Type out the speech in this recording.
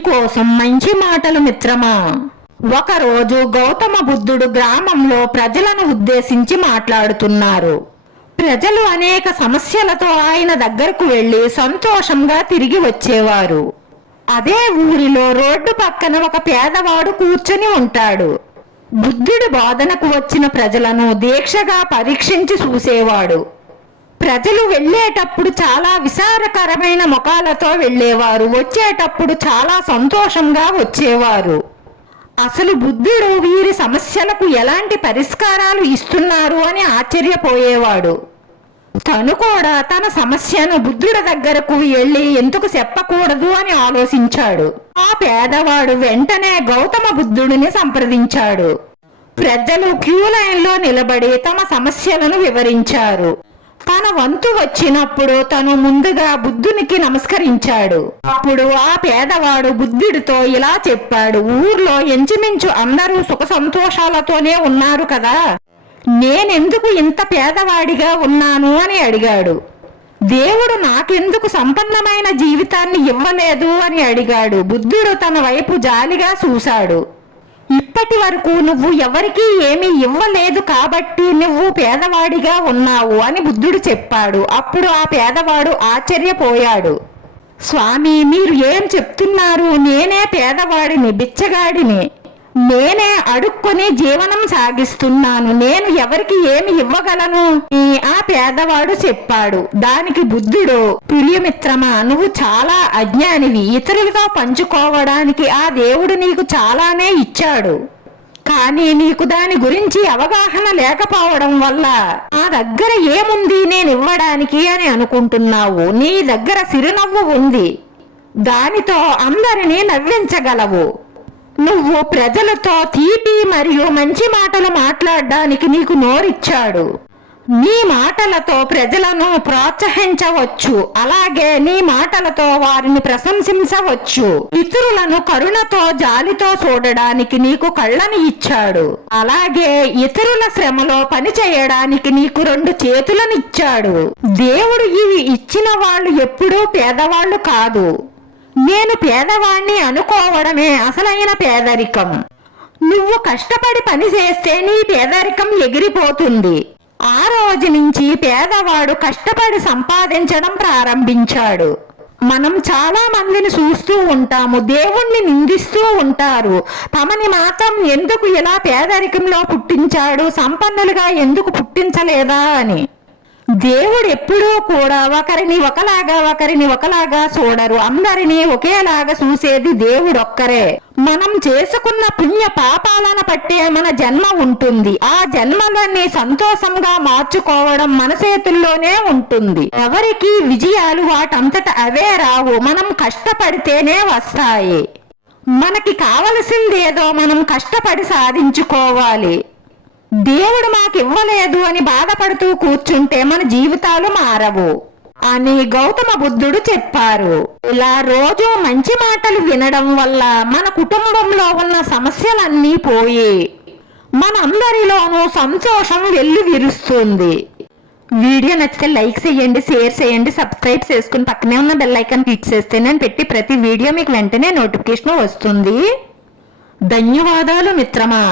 నీకోసం మంచి మాటలు మిత్రమా? ఒకరోజు గౌతమ బుద్ధుడు గ్రామంలో ప్రజలను ఉద్దేశించి మాట్లాడుతున్నారు. ప్రజలు అనేక సమస్యలతో ఆయన దగ్గరకు వెళ్ళి సంతోషంగా తిరిగి వచ్చేవారు. అదే ఊరిలో రోడ్డు పక్కన ఒక పేదవాడు కూర్చొని ఉంటాడు. బుద్ధుడు బోధనకు వచ్చిన ప్రజలను దీక్షగా పరీక్షించి చూసేవాడు. ప్రజలు వెళ్ళేటప్పుడు చాలా విసారకరమైన ముఖాలతో వెళ్ళేవారు. వచ్చేటప్పుడు చాలా సంతోషంగా వచ్చేవారు. అసలు బుద్ధుడు వీరి సమస్యలకు ఎలాంటి పరిష్కారాలు ఇస్తున్నారు అని ఆశ్చర్యపోయేవాడు. తను కూడా తన సమస్యను బుద్ధుడి దగ్గరకు వెళ్ళి ఎందుకు చెప్పకూడదు అని ఆలోచించాడు. ఆ పేదవాడు వెంటనే గౌతమ బుద్ధుడిని సంప్రదించాడు. ప్రజలు క్యూ లైన్లో నిలబడి తమ సమస్యలను వివరించారు. తన వంతు వచ్చినప్పుడు తను ముందుగా బుద్ధునికి నమస్కరించాడు. అప్పుడు ఆ పేదవాడు బుద్ధుడితో ఇలా చెప్పాడు ఊర్లో ఎంచుమించు అందరూ సుఖ సంతోషాలతోనే ఉన్నారు కదా. నేనెందుకు ఇంత పేదవాడిగా ఉన్నాను? అని అడిగాడు. దేవుడు నాకెందుకు సంపన్నమైన జీవితాన్ని ఇవ్వలేదు? అని అడిగాడు. బుద్ధుడు తన వైపు జాలిగా చూశాడు. ఇప్పటి వరకు నువ్వు ఎవరికీ ఏమీ ఇవ్వలేదు కాబట్టి నువ్వు పేదవాడిగా ఉన్నావు అని బుద్ధుడు చెప్పాడు. అప్పుడు ఆ పేదవాడు ఆశ్చర్యపోయాడు. స్వామి మీరు ఏం చెప్తున్నారు? నేనే పేదవాడిని బిచ్చగాడిని. నేనే అడుక్కొని జీవనం సాగిస్తున్నాను. నేను ఎవరికి ఏమి ఇవ్వగలను? ఆ పేదవాడు చెప్పాడు. దానికి బుద్ధుడు. ప్రియమిత్రమా నువ్వు చాలా అజ్ఞానివి. ఇతరులతో పంచుకోవడానికి ఆ దేవుడు నీకు చాలానే ఇచ్చాడు. కానీ నీకు దాని గురించి అవగాహన లేకపోవడం వల్ల నా దగ్గర ఏముంది నేను ఇవ్వడానికి అని అనుకుంటున్నావు. నీ దగ్గర సిరునవ్వు ఉంది. దానితో అందరినీ నవ్వించగలవు. నువ్వు ప్రజలతో తీపి మరియు మంచి మాటలు మాట్లాడడానికి నీకు నోరిచ్చాడు. నీ మాటలతో ప్రజలను ప్రోత్సహించవచ్చు. అలాగే నీ మాటలతో వారిని ప్రశంసించవచ్చు. ఇతరులను కరుణతో జాలితో చూడడానికి నీకు కళ్ళని ఇచ్చాడు. అలాగే ఇతరుల శ్రమలో పని చేయడానికి నీకు రెండు చేతులను ఇచ్చాడు. దేవుడు ఇవి ఇచ్చిన వాళ్ళు ఎప్పుడూ పేదవాళ్ళు కాదు. నేను పేదవాణ్ణి అనుకోవడమే అసలైన పేదరికం. నువ్వు కష్టపడి పని చేస్తే నీ పేదరికం ఎగిరిపోతుంది. ఆ రోజు నుంచి పేదవాడు కష్టపడి సంపాదించడం ప్రారంభించాడు. మనం చాలా మందిని చూస్తూ ఉంటాము దేవుణ్ణి నిందిస్తూ ఉంటారు. తమని మాత్రం ఎందుకు ఇలా పేదరికంలో పుట్టించాడు సంపన్నులుగా ఎందుకు పుట్టించలేదా అని. దేవుడు ఎప్పుడూ కూడా ఒకరిని ఒకలాగా ఒకరిని ఒకలాగా చూడరు. అందరినీ ఒకేలాగా చూసేది దేవుడు ఒక్కరే మనం చేసుకున్న పుణ్య పాపాలను పట్టే మన జన్మ ఉంటుంది. ఆ జన్మలని సంతోషంగా మార్చుకోవడం మన చేతుల్లోనే ఉంటుంది. ఎవరికి విజయాలు వాటంతట అవే రావు. మనం కష్టపడితేనే వస్తాయి. మనకి కావలసిందేదో మనం కష్టపడి సాధించుకోవాలి. దేవుడు మాకు ఇవ్వలేదు అని బాధపడుతూ కూర్చుంటే మన జీవితాలు మారవు అని గౌతమ బుద్ధుడు చెప్పారు. ఇలా రోజు మంచి మాటలు వినడం వల్ల మన కుటుంబంలో ఉన్న సమస్యలన్నీ పోయి మనందరిలోనూ సంతోషం వెళ్ళి విరుస్తుంది. వీడియో నచ్చితే లైక్ చేయండి షేర్ చేయండి సబ్స్క్రైబ్ చేసుకుని పక్కనే ఉన్న బెల్ ఐకాన్ క్లిక్ చేస్తే నేను పెట్టి ప్రతి వీడియో మీకు వెంటనే నోటిఫికేషన్ వస్తుంది. ధన్యవాదాలు మిత్రమా.